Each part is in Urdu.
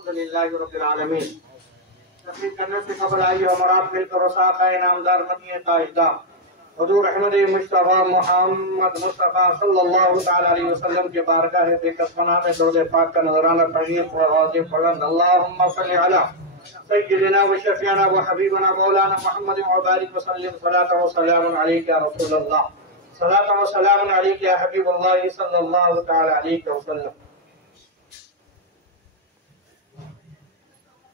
الحمدللہ رب العالمین. تقریر کرنے سے قبل آئیے ہمارات مل کر وساقہ انعامدار بنیے قائدہ حضور احمد مصطفیٰ محمد مصطفیٰ صلی اللہ تعالی علیہ وسلم کے بارگاہ بیکت پناہ میں درود پاک کا نظرانہ پڑھیے واضح پڑھن. اللہم صلی علی سیدنا و شفیعنا و حبیبنا مولانا محمد وبارک وسلم. صلاۃ و سلام علیک یا رسول اللہ، صلاۃ و سلام علیک یا حبیب اللہ صلی اللہ تعالی علیہ وسلم.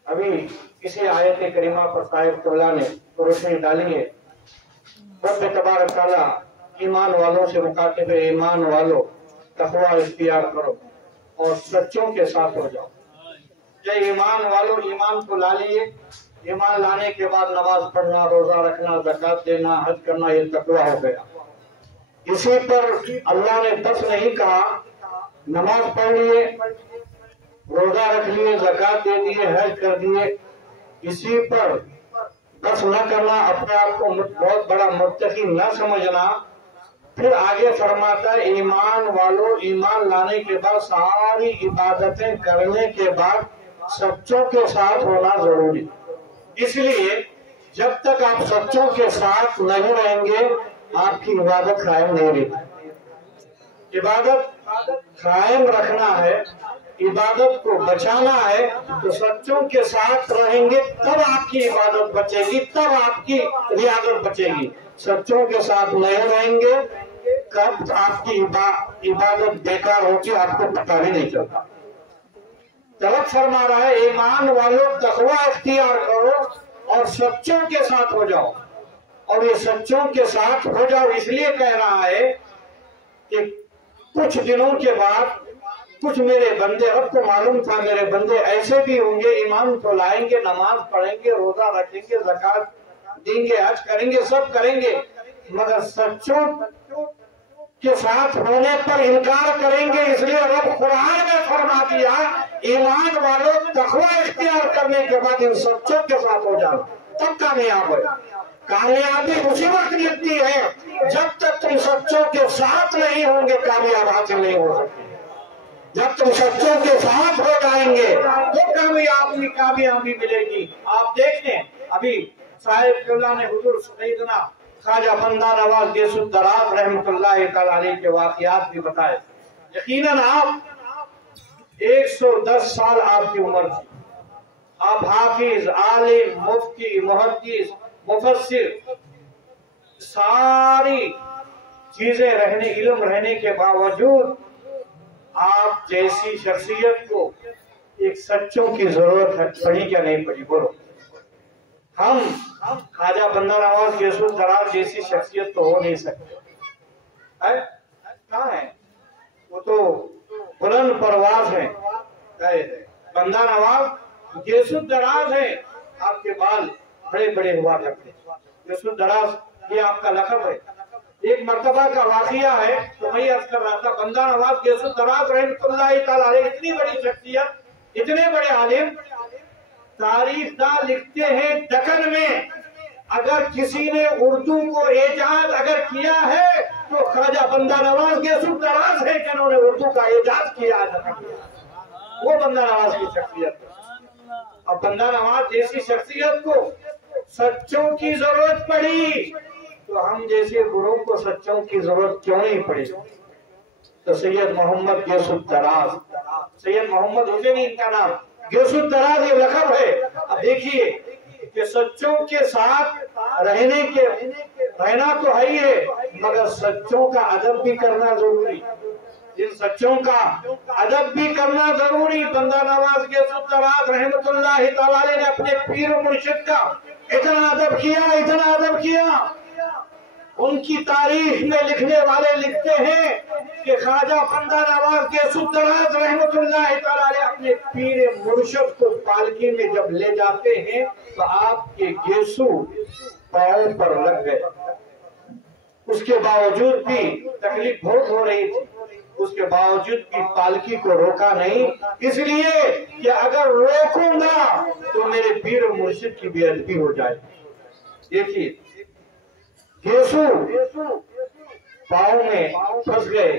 ابھی کسی آیت کریمہ پر صاحب اللہ نے روشنی ڈالی ہے. رب تبارک تعالیٰ ایمان والوں سے مخاطب ہے، ایمان والوں تقوی اختیار کرو اور سچوں کے ساتھ ہو جاؤ. یہ ایمان والوں ایمان کو لا لیے، ایمان لانے کے بعد نماز پڑھنا، روزہ رکھنا، زکوٰۃ دینا، حج کرنا، یہ تقوی ہو گیا. اسی پر اللہ نے بس نہیں کہا، نماز پڑھ لیے، روزہ رکھ لیے، زکوٰۃ دے دیے، حج کر دیے، اسی پر بس نہ کرنا، اپنے آپ کو بہت بڑا متقی نہ سمجھنا. پھر آگے فرماتا ہے ایمان والوں ایمان لانے کے بعد ساری عبادتیں کرنے کے بعد سچوں کے ساتھ ہونا ضروری. اس لیے جب تک آپ سچوں کے ساتھ نہیں رہیں گے آپ کی عبادت قائم نہیں رہتی. عبادت قائم رکھنا ہے، عبادت کو بچانا ہے، تو سچوں کے ساتھ رہیں گے تب آپ کی عبادت بچے گی، تب آپ کی ریاضت بچے گی. سچوں کے ساتھ نہیں رہیں گے کب آپ کی عبادت بیکار ہوگی، آپ کو پتہ بھی نہیں چلتا. طلب فرما رہا ہے ایمان والوں تقوی اختیار کرو اور سچوں کے ساتھ ہو جاؤ. اور یہ سچوں کے ساتھ ہو جاؤ اس لیے کہہ رہا ہے کہ کچھ دنوں کے بعد کچھ میرے بندے، رب کو معلوم تھا میرے بندے ایسے بھی ہوں گے، ایمان کو لائیں گے، نماز پڑھیں گے، روزہ رکھیں گے، زکوٰۃ دیں گے، حج کریں گے، سب کریں گے، مگر سچوں کے ساتھ ہونے پر انکار کریں گے. اس لیے رب قرآن میں فرما دیا ایمان والوں تقوی اختیار کرنے کے بعد ان سچوں کے ساتھ ہو جانا تب کامیاب ہو. کامیابی اسی وقت ملتی ہے جب تک تم سچوں کے ساتھ نہیں ہوں گے کامیاب حاصل نہیں ہو سکتی. جب تم سچوں کے ساتھ ہو جائیں گے تو کامیابی ملے گی. آپ دیکھیں ابھی صاحب اللہ نے حضور سیدنا خواجہ بندہ نواز گیس الدراز رحمۃ اللہ تعالی علیہ کے واقعات بھی بتائے. یقیناً آپ 110 سال آپ کی عمر تھی. آپ حافظ، عالم، مفتی، محدث، مفسر، ساری چیزیں علم رہنے کے باوجود آپ جیسی شخصیت کو ایک سچوں کی ضرورت ہے. پڑھی کیا نہیں پڑھی بولو؟ ہم خواجہ بندہ نواز گیس الدراز جیسی شخصیت تو ہو نہیں سکتے. کہاں ہے وہ؟ تو بلند پرواز ہے. بندہ نواز گیس الدراز ہے، آپ کے بال بڑے بڑے ہوا کرتے. گیس الدراز یہ آپ کا لقب ہے. ایک مرتبہ کا واقعہ ہے تو میں عرض کر رہا تھا بندہ نواز گیس الدراز رحمۃ اللہ تعالی علیہ اتنی بڑی شخصیت، اتنے بڑے عالم، تاریخ داں لکھتے ہیں دکن میں اگر کسی نے اردو کو ایجاد اگر کیا ہے تو خواجہ بندہ نواز گیس الدراز ہے کہ انہوں نے اردو کا ایجاد کیا ہے. وہ بندہ نواز کی شخصیت. اب بندہ نواز جیسی شخصیت کو سچوں کی ضرورت پڑی تو ہم جیسے گروہ کو سچوں کی ضرورت کیوں نہیں پڑی؟ تو سید محمد گیس الدراز، سید محمد حسین ان کا نام، گیس الدراز یہ لقب ہے. اب دیکھیے کہ سچوں کے ساتھ رہنا تو ہے ہی ہے مگر سچوں کا ادب بھی کرنا ضروری. ان سچوں کا ادب بھی کرنا ضروری. بندہ نواز گیس الدراز رحمۃ اللہ تعالی علیہ نے اپنے پیر و مرشد کا اتنا ادب کیا. ان کی تاریخ میں لکھنے والے لکھتے ہیں کہ خواجہ بندہ نواز گیس الدراز رحمۃ اللہ تعالی علیہ اپنے پیر مرشد کو پالکی میں جب لے جاتے ہیں تو آپ کے گیسو پاؤں پر لگ گئے. اس کے باوجود بھی تکلیف بہت ہو رہی تھی، اس کے باوجود بھی پالکی کو روکا نہیں، اس لیے کہ اگر روکوں گا تو میرے پیر و مرشد کی بے ادبی ہو جائے. دیکھیے گیسو پاؤں میں پھنس گئے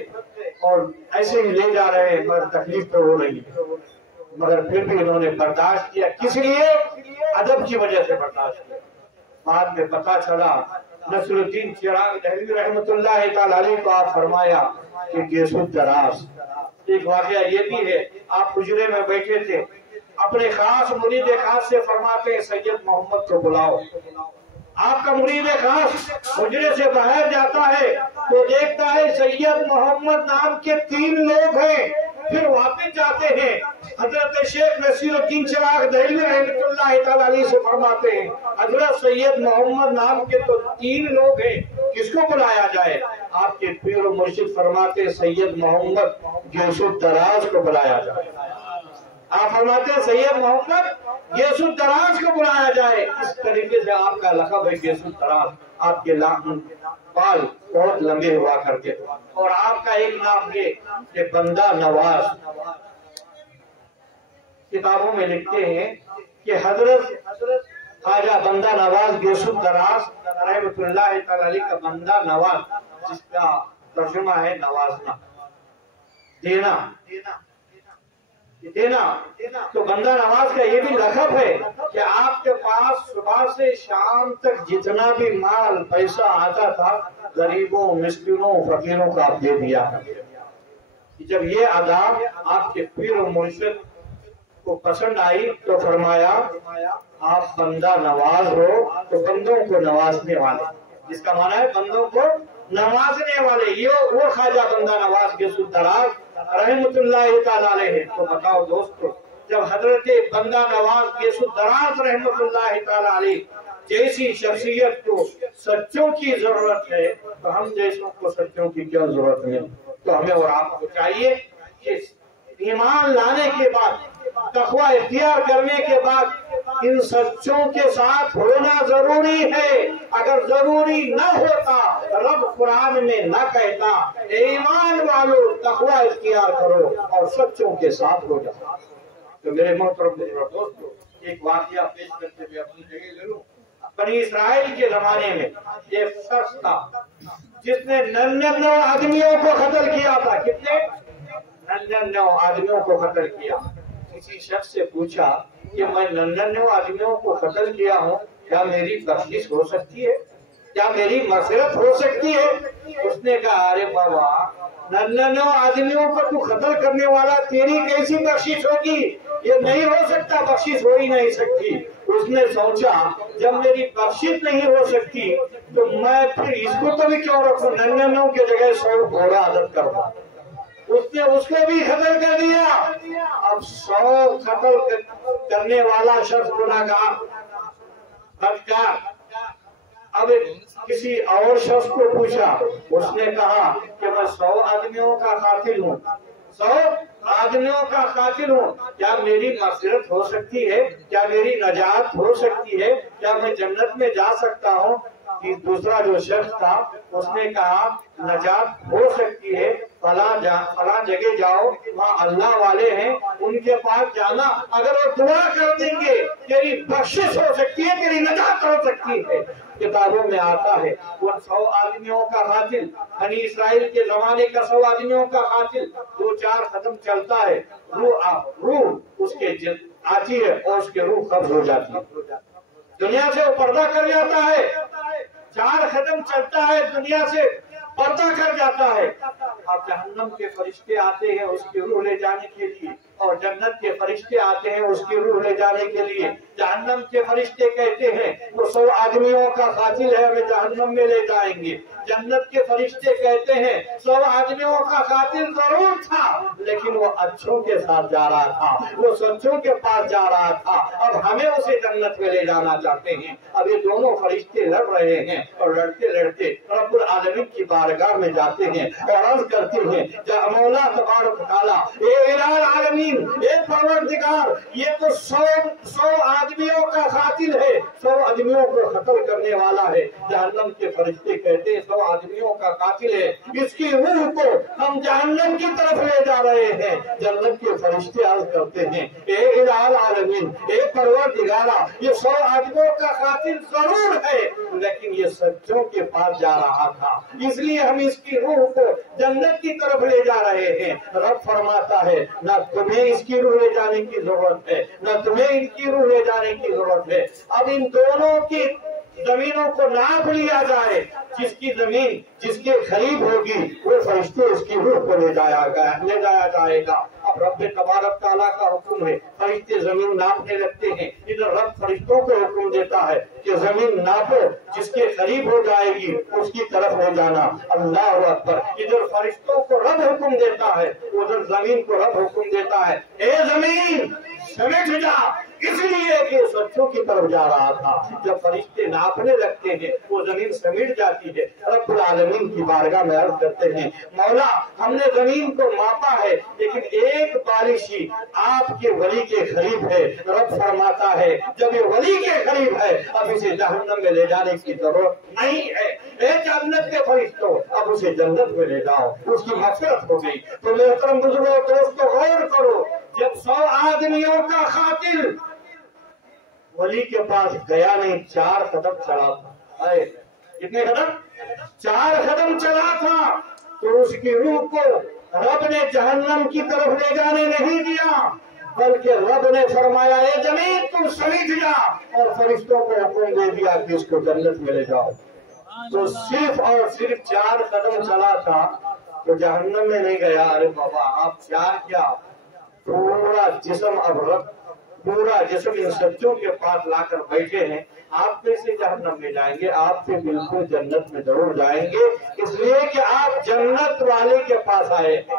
اور ایسے ہی لے جا رہے ہیں مگر تکلیف تو ہو رہی ہے. مگر پھر بھی انہوں نے برداشت کیا. کس لیے؟ ادب کی وجہ سے برداشت کیا. بعد میں پتا چلا نصر الدین چراغ دہلوی رحمۃ اللہ تعالی علیہ کو آپ فرمایا کہ گیس الدراز. ایک واقعہ یہ بھی ہے، آپ حجرے میں بیٹھے تھے، اپنے خاص مرید خاص سے فرماتے ہیں سید محمد کو بلاؤ. آپ کا مرید خاص حجرے سے باہر جاتا ہے تو دیکھتا ہے سید محمد نام کے 3 لوگ ہیں. پھر واپس جاتے ہیں، حضرت شیخ نصیر الدین چراغ دہلوی رحمۃ اللہ تعالی علیہ سے فرماتے ہیں حضرت سید محمد نام کے تو 3 لوگ ہیں، کس کو بلایا جائے؟ آپ کے پیر و مرشد فرماتے ہیں سید محمد گیس الدراز کو بلایا جائے. آپ فرماتے ہیں سید محمد گیس الدراز کو بلایا جائے. اس طریقے سے آپ کا لقب ہے گیس الدراز. آپ کے بال بہت لمبے ہوا کرتے تھے اور آپ کا ایک نام یہ کہ بندہ نواز. کتابوں میں لکھتے ہیں کہ حضرت خواجہ بندہ نواز گیس الدراز رحمۃ اللہ تعالی علیہ کا بندہ نواز، جس کا ترجمہ ہے نوازنا، دینا. تو بندہ نواز کا یہ بھی لقب ہے کہ آپ کے پاس صبح سے شام تک جتنا بھی مال پیسہ آتا تھا غریبوں مسکینوں فقیروں کو آپ دے دیا. جب یہ ادا آپ کے پیر و مرشد کو پسند آئی تو فرمایا آپ بندہ نواز ہو تو بندوں کو نوازنے والے، جس کا معنی ہے بندوں کو نوازنے والے. یہ وہ خواجہ بندہ نواز گیس الدراز رحمۃ اللہ تعالی علیہ. تو بتاؤ دوستو، جب حضرت بندہ نواز گیس الدراز رحمۃ اللہ تعالی علیہ جیسی شخصیت کو سچوں کی ضرورت ہے تو ہم جیسوں کو سچوں کی کیا ضرورت ہے؟ تو ہمیں اور آپ کو چاہیے کہ ایمان لانے کے بعد، تقوی اختیار کرنے کے بعد ان سچوں کے ساتھ ہونا ضروری ہے. اگر ضروری نہ ہوتا رب قرآن میں نہ کہتا ایمان والو تقوی اختیار کرو اور سچوں کے ساتھ ہو جاؤ. تو میرے محترم دوستو، ایک واقعہ پیش کرتے ہوئے اپنی جگہ لے لوں. بنی اسرائیل کے زمانے میں ایک شخص تھا جس نے 99 آدمیوں کو قتل کیا تھا. کتنے؟ 99 آدمیوں کو قتل کیا. کسی شخص سے پوچھا کہ میں 99 آدمیوں کو قتل کیا ہوں، کیا میری بخشش ہو سکتی ہے؟ کیا میری مغفرت ہو سکتی ہے؟ اس نے کہا ارے بابا، 99 آدمیوں کو تو قتل کرنے والا، تیری کیسی بخشش ہوگی؟ یہ نہیں ہو سکتا، بخشش ہو ہی نہیں سکتی. اس نے سوچا جب میری بخشش نہیں ہو سکتی تو میں پھر اس کو تو بھی کیوں رکھوں، 99 کی جگہ 100 گھوڑا عدد کروں. اس نے اس کو بھی قتل کر دیا. اب 100 قتل کرنے والا شخص گناہگار بدکار. اب کسی اور شخص کو پوچھا، اس نے کہا کہ میں 100 آدمیوں کا قاتل ہوں، 100 آدمیوں کا قاتل ہوں، کیا میری مغفرت ہو سکتی ہے؟ کیا میری نجات ہو سکتی ہے؟ کیا میں جنت میں جا سکتا ہوں؟ دوسرا جو شخص تھا اس نے کہا نجات ہو سکتی ہے، فلاں جگہ جاؤ، وہاں اللہ والے ہیں، ان کے پاس جانا، اگر وہ دعا کر دیں گے تیری بخشش ہو سکتی ہے، تیری نجات ہو سکتی ہے. کتابوں میں آتا ہے وہ 100 آدمیوں کا قاتل، بنی اسرائیل کے زمانے کا 100 آدمیوں کا قاتل 2-4 قدم چلتا ہے، روح اس کے آتی ہے اور اس کے روح قبض ہو جاتی ہے، دنیا سے وہ پردہ کر جاتا ہے. 4 قدم چلتا ہے، دنیا سے پردہ کر جاتا ہے. اب جہنم کے فرشتے آتے ہیں اس کی روح لے جانے کے لیے، اور جنت کے فرشتے آتے ہیں اس کی روح لے جانے کے لیے. جہنم کے فرشتے کہتے ہیں وہ 100 آدمیوں کا قاتل ہے، ہمیں جہنم میں لے جائیں گے. جنت کے فرشتے کہتے ہیں 100 آدمیوں کا قاتل ضرور تھا لیکن وہ اچھوں کے ساتھ جا رہا تھا، وہ سچوں کے پاس جا رہا تھا، اب ہمیں اسے جنت میں لے جانا چاہتے ہیں. اب یہ دونوں فرشتے لڑ رہے ہیں اور لڑتے لڑتے رب العالمین کی بارگاہ میں جاتے ہیں اور عرض کرتے ہیں مولا تبارک تعالیٰ، اے الہ العالمین، اے پروردگار، یہ تو 100 آدمیوں کا قاتل ہے، 100 آدمیوں کو قتل کرنے والا ہے. جہنم کے فرشتے کہتے ہیں 100 آدمیوں کا قاتل ہے، اس کی روح کو ہم جہنم کی طرف لے جا رہے ہیں. جنت کے فرشتے عرض کرتے ہیں اے الہ العالمین، اے پروردگارا، یہ 100 آدمیوں کا قاتل ضرور ہے لیکن یہ سچوں کے پاس جا رہا تھا، اس لیے ہم اس کی روح کو جنت کی طرف لے جا رہے ہیں. رب فرماتا ہے نہ تمہیں ہمیں اس کی روح لے جانے کی ضرورت ہے، نہ تمہیں ان کی روح لے جانے کی ضرورت ہے۔ اب ان دونوں کی زمینوں کو ناپ لیا جائے، جس کی زمین جس کے قریب ہوگی وہ فرشتے اس کی روح کو لے جایا جائے گا۔ اب رب تبارک تعالیٰ کا حکم ہے، فرشتے زمین ناپنے لگتے ہیں، ادھر رب فرشتوں کو حکم دیتا ہے کہ زمین ناپو، جس کے قریب ہو جائے گی اس کی طرف لے جانا۔ اللہ اکبر، ادھر فرشتوں کو رب حکم دیتا ہے، ادھر زمین کو رب حکم دیتا ہے، اے زمین سمٹ جا، اس لیے کہ سچوں کی طرف جا رہا تھا۔ جب فرشتے ناپنے لگتے ہیں وہ زمین سمیٹ جاتی ہے۔ رب العالمین کی بارگاہ میں عرض کرتے ہیں، مولا ہم نے زمین کو ماپا ہے لیکن ایک بالش ہی آپ کے ولی کے قریب ہے۔ رب فرماتا ہے جب یہ ولی کے قریب ہے اب اسے جہنم میں لے جانے کی ضرورت نہیں ہے۔ اے جنت کے فرشتوں اب اسے جنت میں لے جاؤ، اس کی مغفرت ہو گئی۔ تو محترم بزرگوں دوستو غور کرو، جب 100 آدمیوں کا قاتل ولی کے پاس گیا نہیں، 4 قدم چلا تھا، کتنے قدم؟ 4 قدم چلا تھا، تو اس کی روح کو رب نے جہنم کی طرف لے جانے نہیں دیا، بلکہ رب نے فرمایا اے زمین تم سمیٹ جا، اور فرشتوں کو حکم دے دیا کہ اس کو جنت میں لے جاؤ۔ تو صرف اور صرف 4 قدم چلا تھا تو جہنم میں نہیں گیا۔ ارے بابا آپ 4 کیا، پورا جسم اب رب، پورا جسم ان سچوں کے پاس لا کر بیٹھے ہیں، آپ کیسے جہنم میں جائیں گے؟ آپ سے بالکل جنت میں ضرور جائیں گے، اس لیے کہ آپ جنت والے کے پاس آئے ہیں،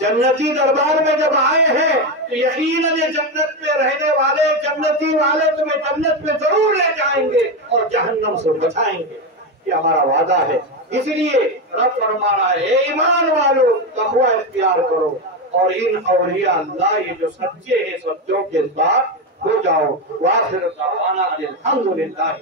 جنتی دربار میں جب آئے ہیں تو یقیناً جنت میں رہنے والے جنتی والے تمہیں جنت میں ضرور لے جائیں گے اور جہنم سے بچائیں گے، یہ ہمارا وعدہ ہے۔ اس لیے رب فرما رہا ہے اے ایمان والو تقوی اختیار کرو اور ان اولیاء اللہ یہ جو سچے ہیں سچوں کے ساتھ ہو جاؤ۔ وآخر دعوانا الحمدللہ۔